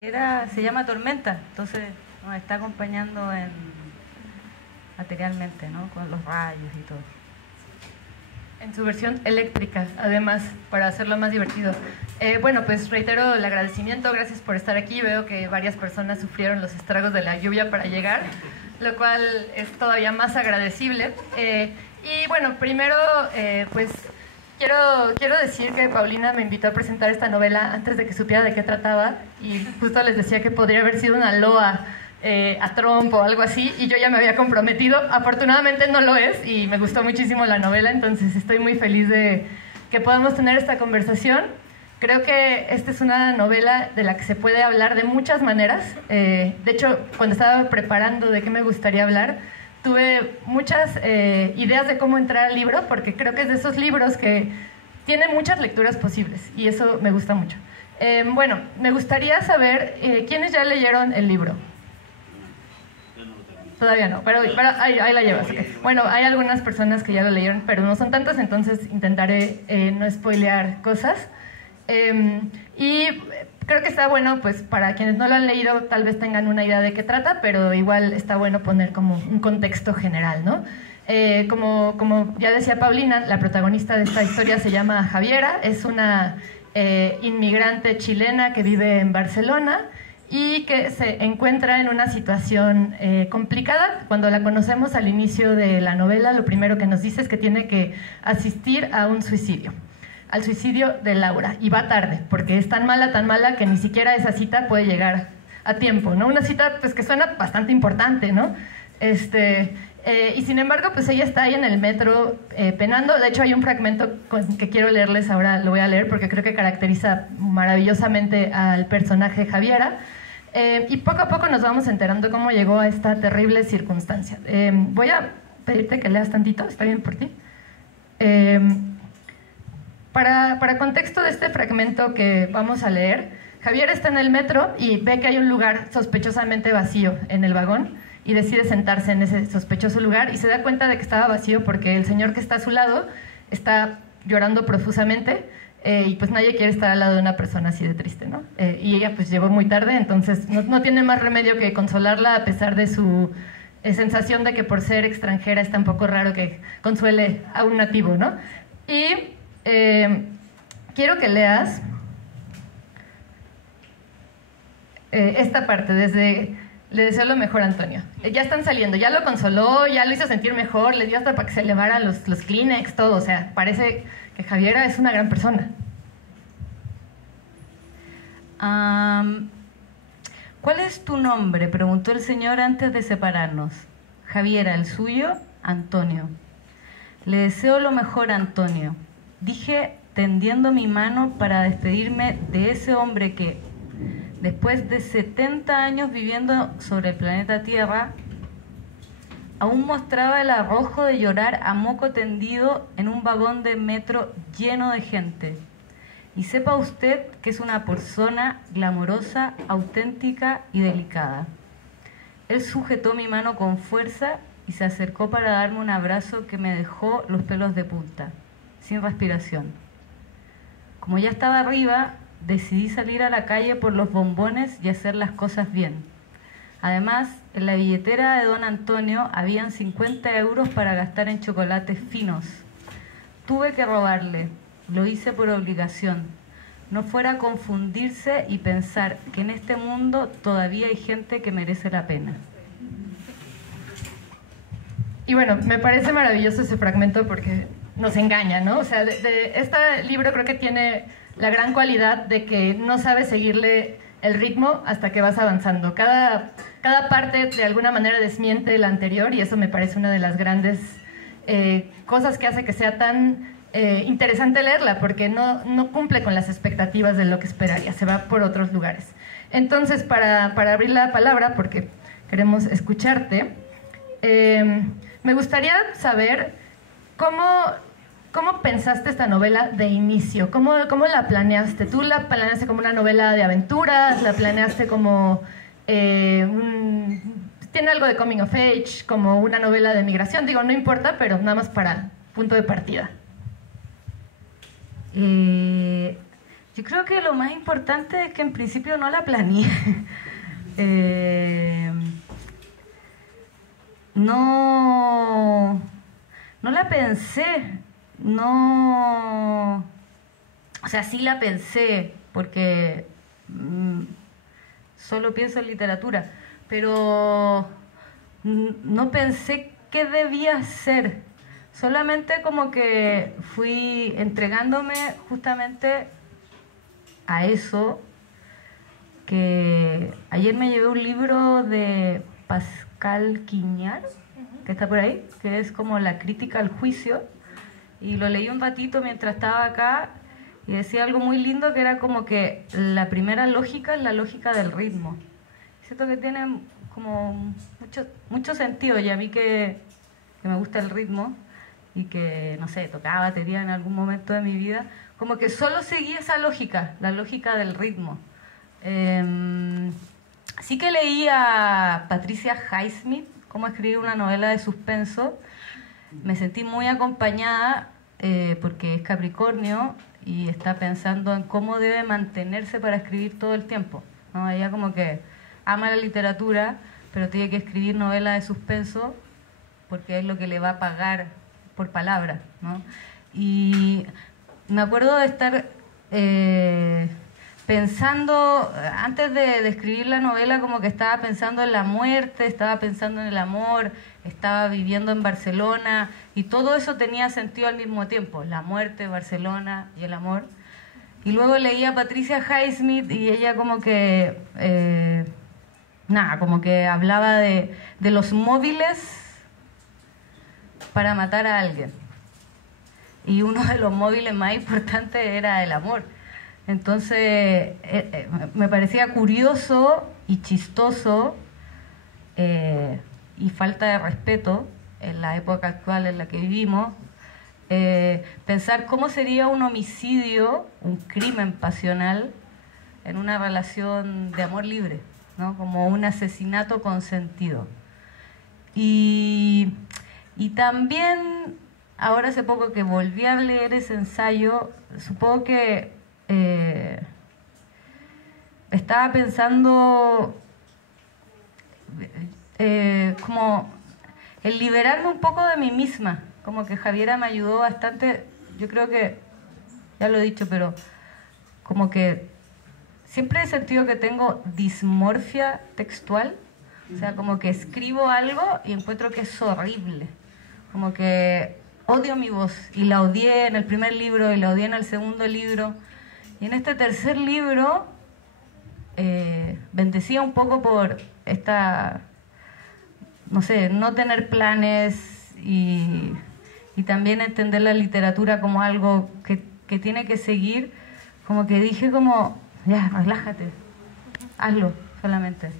Se llama Tormenta, entonces nos está acompañando materialmente, ¿no? Con los rayos y todo. En su versión eléctrica, además, para hacerlo más divertido. Bueno, pues reitero el agradecimiento, gracias por estar aquí. Veo que varias personas sufrieron los estragos de la lluvia para llegar, lo cual es todavía más agradecible. Y bueno, primero, pues quiero decir que Paulina me invitó a presentar esta novela antes de que supiera de qué trataba, y justo les decía que podría haber sido una loa a Trump o algo así, y yo ya me había comprometido. Afortunadamente no lo es, y me gustó muchísimo la novela, entonces estoy muy feliz de que podamos tener esta conversación. Creo que esta es una novela de la que se puede hablar de muchas maneras. De hecho, cuando estaba preparando de qué me gustaría hablar, tuve muchas ideas de cómo entrar al libro, porque creo que es de esos libros que tiene muchas lecturas posibles, y eso me gusta mucho. Bueno, me gustaría saber quiénes ya leyeron el libro. Todavía no, pero ahí la llevas. Okay. Bueno, hay algunas personas que ya lo leyeron, pero no son tantas, entonces intentaré no spoilear cosas. Y creo que está bueno, pues para quienes no lo han leído tal vez tengan una idea de qué trata, pero igual está bueno poner como un contexto general, ¿no? Como ya decía Paulina, la protagonista de esta historia se llama Javiera, es una inmigrante chilena que vive en Barcelona y que se encuentra en una situación complicada. Cuando la conocemos al inicio de la novela, lo primero que nos dice es que tiene que asistir a un suicidio, al suicidio de Laura, y va tarde, porque es tan mala que ni siquiera esa cita puede llegar a tiempo, ¿no? Una cita pues que suena bastante importante, ¿no? Y sin embargo, pues ella está ahí en el metro penando. De hecho, hay un fragmento que quiero leerles ahora, lo voy a leer porque creo que caracteriza maravillosamente al personaje Javiera. Y poco a poco nos vamos enterando cómo llegó a esta terrible circunstancia. Voy a pedirte que leas tantito, ¿está bien por ti? Para contexto de este fragmento que vamos a leer, Javier está en el metro y ve que hay un lugar sospechosamente vacío en el vagón y decide sentarse en ese sospechoso lugar, y se da cuenta de que estaba vacío porque el señor que está a su lado está llorando profusamente, y pues nadie quiere estar al lado de una persona así de triste, ¿no? Y ella pues llegó muy tarde, entonces no tiene más remedio que consolarla, a pesar de su sensación de que por ser extranjera está un poco raro que consuele a un nativo, ¿no? Y quiero que leas esta parte, le deseo lo mejor a Antonio. Ya están saliendo, ya lo consoló, ya lo hizo sentir mejor, le dio hasta para que se elevaran los Kleenex, todo. O sea, parece que Javiera es una gran persona. ¿Cuál es tu nombre?, preguntó el señor antes de separarnos. Javiera, ¿el suyo? Antonio. Le deseo lo mejor, Antonio, dije tendiendo mi mano para despedirme de ese hombre que, después de 70 años viviendo sobre el planeta Tierra, aún mostraba el arrojo de llorar a moco tendido en un vagón de metro lleno de gente. Y sepa usted que es una persona glamorosa, auténtica y delicada. Él sujetó mi mano con fuerza y se acercó para darme un abrazo que me dejó los pelos de punta, sin respiración. Como ya estaba arriba, decidí salir a la calle por los bombones y hacer las cosas bien. Además, en la billetera de don Antonio habían 50 euros para gastar en chocolates finos. Tuve que robarle, lo hice por obligación. No fuera a confundirse y pensar que en este mundo todavía hay gente que merece la pena. Y bueno, me parece maravilloso ese fragmento porque nos engaña, ¿no? O sea, este libro creo que tiene la gran cualidad de que no sabes seguirle el ritmo hasta que vas avanzando. Cada parte de alguna manera desmiente la anterior, y eso me parece una de las grandes cosas que hace que sea tan interesante leerla, porque no cumple con las expectativas de lo que esperaría, se va por otros lugares. Entonces, para abrir la palabra, porque queremos escucharte, me gustaría saber ¿cómo pensaste esta novela de inicio? ¿Cómo la planeaste? ¿Tú la planeaste como una novela de aventuras? ¿La planeaste como tiene algo de coming of age, como una novela de migración? Digo, no importa, pero nada más para punto de partida. Yo creo que lo más importante es que en principio no la planeé. No la pensé, no... O sea, sí la pensé, porque solo pienso en literatura, pero no pensé qué debía hacer. Solamente como que fui entregándome justamente a eso, que ayer me llevé un libro de Pascal Quignard, que está por ahí, que es como la crítica al juicio, y lo leí un ratito mientras estaba acá, y decía algo muy lindo, que era como que la primera lógica es la lógica del ritmo. Siento que tiene como mucho sentido, y a mí que me gusta el ritmo, y que, no sé, tocaba batería en algún momento de mi vida, como que solo seguí esa lógica, la lógica del ritmo. Sí que leí a Patricia Highsmith, cómo escribir una novela de suspenso. Me sentí muy acompañada porque es Capricornio y está pensando en cómo debe mantenerse para escribir todo el tiempo, ¿no? Ella como que ama la literatura, pero tiene que escribir novelas de suspenso porque es lo que le va a pagar por palabra, ¿no? Y me acuerdo de estar pensando, antes de escribir la novela, como que estaba pensando en la muerte, estaba pensando en el amor, estaba viviendo en Barcelona, y todo eso tenía sentido al mismo tiempo, la muerte, Barcelona y el amor. Y luego leí a Patricia Highsmith y ella como que, como que hablaba de los móviles para matar a alguien. Y uno de los móviles más importantes era el amor. Entonces, me parecía curioso y chistoso y falta de respeto en la época actual en la que vivimos, pensar cómo sería un homicidio, un crimen pasional en una relación de amor libre, ¿no? Como un asesinato consentido. Y también, ahora hace poco que volví a leer ese ensayo, supongo que estaba pensando como el liberarme un poco de mí misma, como que Javiera me ayudó bastante. Yo creo que, ya lo he dicho, pero como que siempre he sentido que tengo dismorfia textual, o sea, como que escribo algo y encuentro que es horrible, como que odio mi voz, y la odié en el primer libro y la odié en el segundo libro. Y en este tercer libro, bendecía un poco por esta, no sé, no tener planes y también entender la literatura como algo que tiene que seguir. Como que dije como, ya, relájate, hazlo solamente.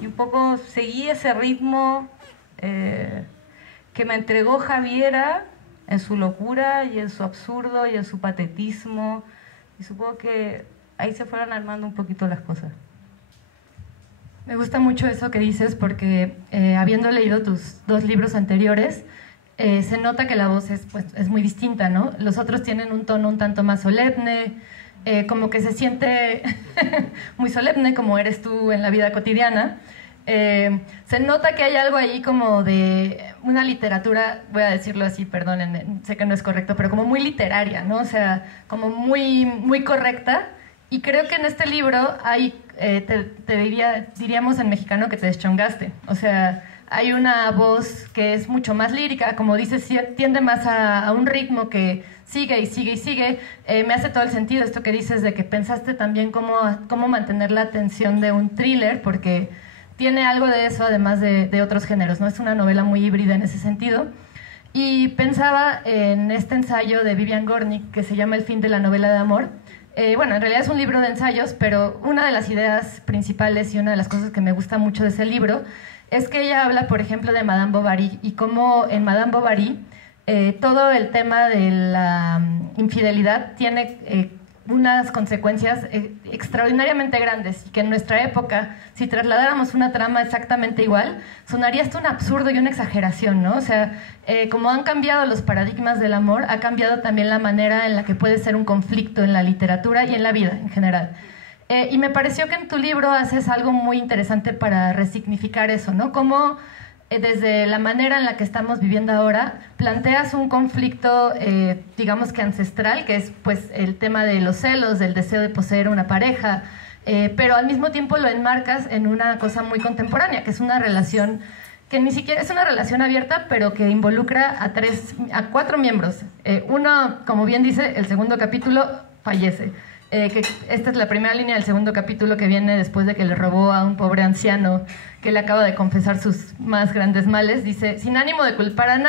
Y un poco seguí ese ritmo que me entregó Javiera en su locura y en su absurdo y en su patetismo. Y supongo que ahí se fueron armando un poquito las cosas. Me gusta mucho eso que dices porque habiendo leído tus dos libros anteriores, se nota que la voz es muy distinta, ¿no? Los otros tienen un tono un tanto más solemne, como que se siente muy solemne como eres tú en la vida cotidiana. Se nota que hay algo ahí como de una literatura, voy a decirlo así, perdónenme, sé que no es correcto, pero como muy literaria, ¿no? O sea, como muy correcta. Y creo que en este libro hay, diríamos en mexicano que te deschongaste. O sea, hay una voz que es mucho más lírica, como dices, tiende más a un ritmo que sigue y sigue y sigue. Me hace todo el sentido esto que dices de que pensaste también cómo mantener la atención de un thriller, porque tiene algo de eso además de otros géneros, ¿no? Es una novela muy híbrida en ese sentido. Y pensaba en este ensayo de Vivian Gornick que se llama El fin de la novela de amor. Bueno, en realidad es un libro de ensayos, pero una de las ideas principales y una de las cosas que me gusta mucho de ese libro es que ella habla, por ejemplo, de Madame Bovary y cómo en Madame Bovary todo el tema de la infidelidad tiene unas consecuencias extraordinariamente grandes y que en nuestra época, si trasladáramos una trama exactamente igual, sonaría esto un absurdo y una exageración, ¿no? O sea, como han cambiado los paradigmas del amor, ha cambiado también la manera en la que puede ser un conflicto en la literatura y en la vida en general. Y me pareció que en tu libro haces algo muy interesante para resignificar eso, ¿no? Cómo desde la manera en la que estamos viviendo ahora, planteas un conflicto, digamos que ancestral, que es pues el tema de los celos, del deseo de poseer una pareja, pero al mismo tiempo lo enmarcas en una cosa muy contemporánea, que es una relación que ni siquiera es una relación abierta, pero que involucra a 4 miembros. Uno, como bien dice, el segundo capítulo fallece. Que esta es la primera línea del segundo capítulo, que viene después de que le robó a un pobre anciano que le acaba de confesar sus más grandes males. Dice: sin ánimo de culpar a nadie,